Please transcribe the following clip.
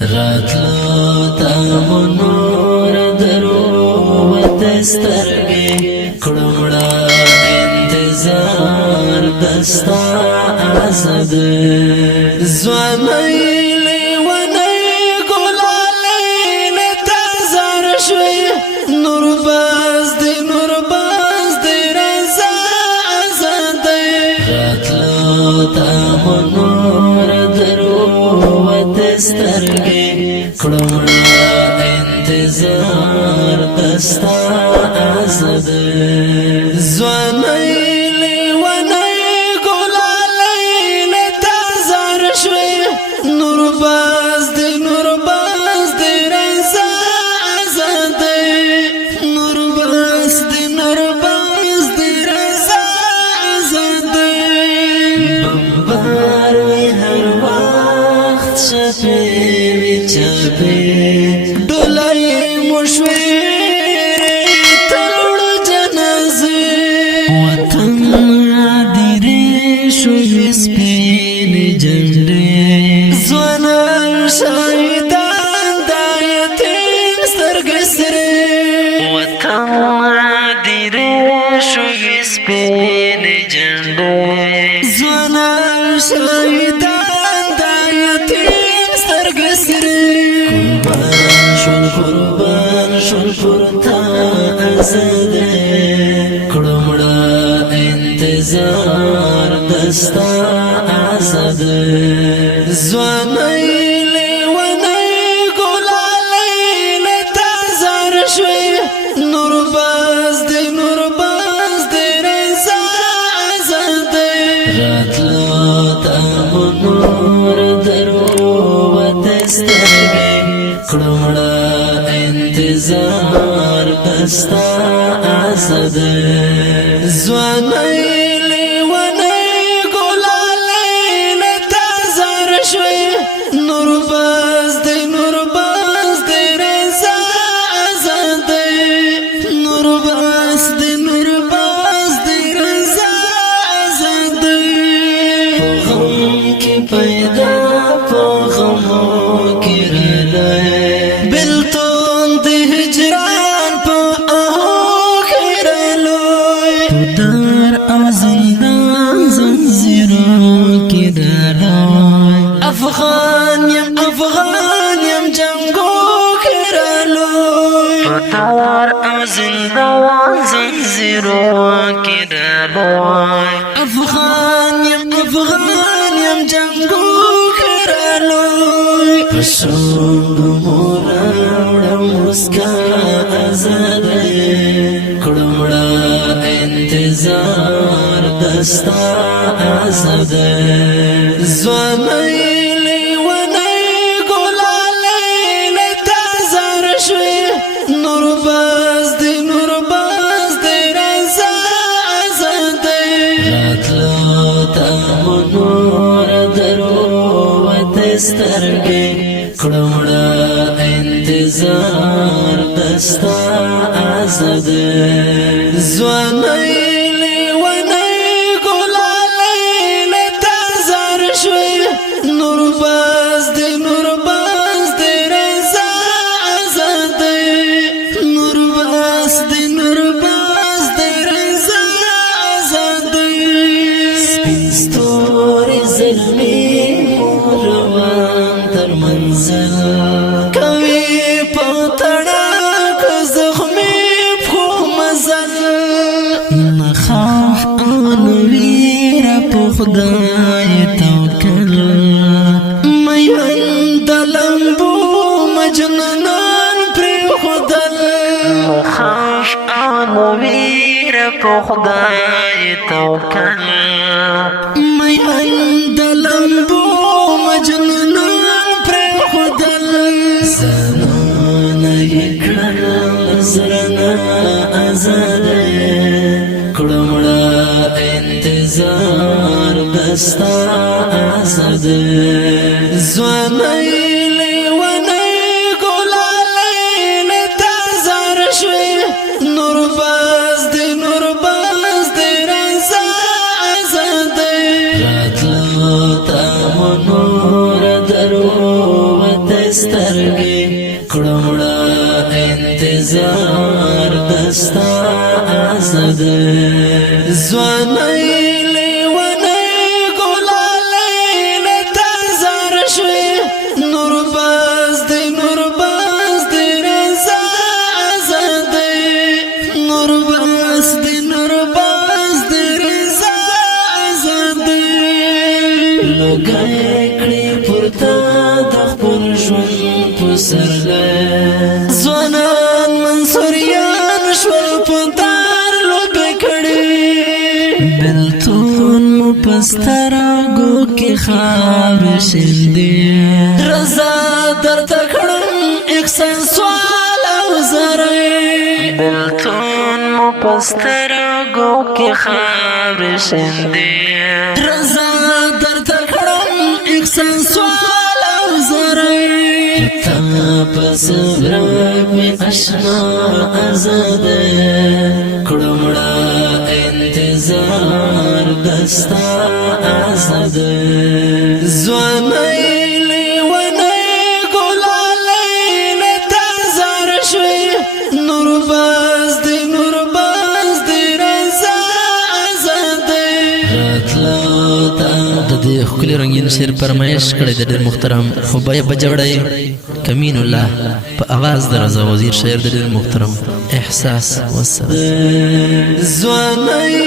راتلو تا نور درو دسترگی کڑمڑا انتظار دستا آزد زوانی لیونی گلالی نتازار شوی نور باز دی رضا آزد راتلو تا نور درو دسترگی کڑمڑا انتظار دستا آزد زوانی لیونی گلالی نتازار شوی نور باز دی رضا آزد نور باز دی رضا آزد بمباروی هر وقت شپی چپی ڈولائی مشویر تلوڑ جنازی وطن دیری شوی سپین جنڈی زوانان شایدان دایتین سترگسری وطن دیری شوی سپین جنڈی زوانان شایدان دایتین سترگسری قربان شل پرتا ازد کڑمڑا انتظار دستا آزد زوانی لیونی گلالی نتازار شوی نور باز دی رضا آزد راتلو تا نور درو دسترگی کڑمڑا انتظار دستا آزد زوانی لیونی گلالی نتازار شوی نور باز دی رضا آزد نور باز دی رضا آزد غم کی پیدا غمو کی رلائے بلتون دی ہجران پا آہو خیرلوئی دار او زندان زنزیروں کی دلوئی افغان یم جنگو خیرلوئی دار او زندان زنزیروں کی دلوئی افغان یم جنگو خیرلوئی پشوند مولا مسکا آزد کڑمڑا انتظار دستا آزد زوانی لیونی گلالی نتازار شوی نور باز دی رضا آزد راتلو تا نور درو دسترگی کڑمڑا انتظار دستا آزد زوانی لیونی گلالی نتازار شوی نور باز دی رضا آزد نور باز دی رضا آزد سپینستوری ظلمی روان تر منزل کوي پتړه که زخمي په مزل نخاف انویر په خدای توکل مین د لمبو مجنونان پر خدل نخاف انویر په خدای توکل مین د لمبو مجنونان پر خدل زمان یکړل زرنا آزاد کڑمڑا انتظار دستا آزاد زوانی لیونی گلالی نتازار شوی نور باز دی رضا آزاد راتلو تا سترګې کړمړه انتظار دستا آزاد ځواني لیونی ګلالۍ لتا زار شوې نور باز دی رضا آزاد نور باز دی رضا آزاد لوګای کړي پورته د خپل ژوند په سرګه ځوانان منصوریان شول په دار لوبې کړي بلتون مو په سترګو کې خاورې شیندې رضا درته کړم احسان سوال او زرې بلتون مو په سترګو کې خاورې شیندې رضا درته کړم احسان سوال او زرې تا پس برک می اشنا آزاد کړمړه انتظار دستا آزاد ځواني لیونی ګلالۍ لتا زار شوې نور باز دی رضا آزاد راتلو تا د دې ښکلي رنګین شعر فرمایش کړی د ډېر محترم خبیب بجوړی کمین الله په आवाज د رضا وزیر شاعر د ډېر محترم احساس والسلام ځواني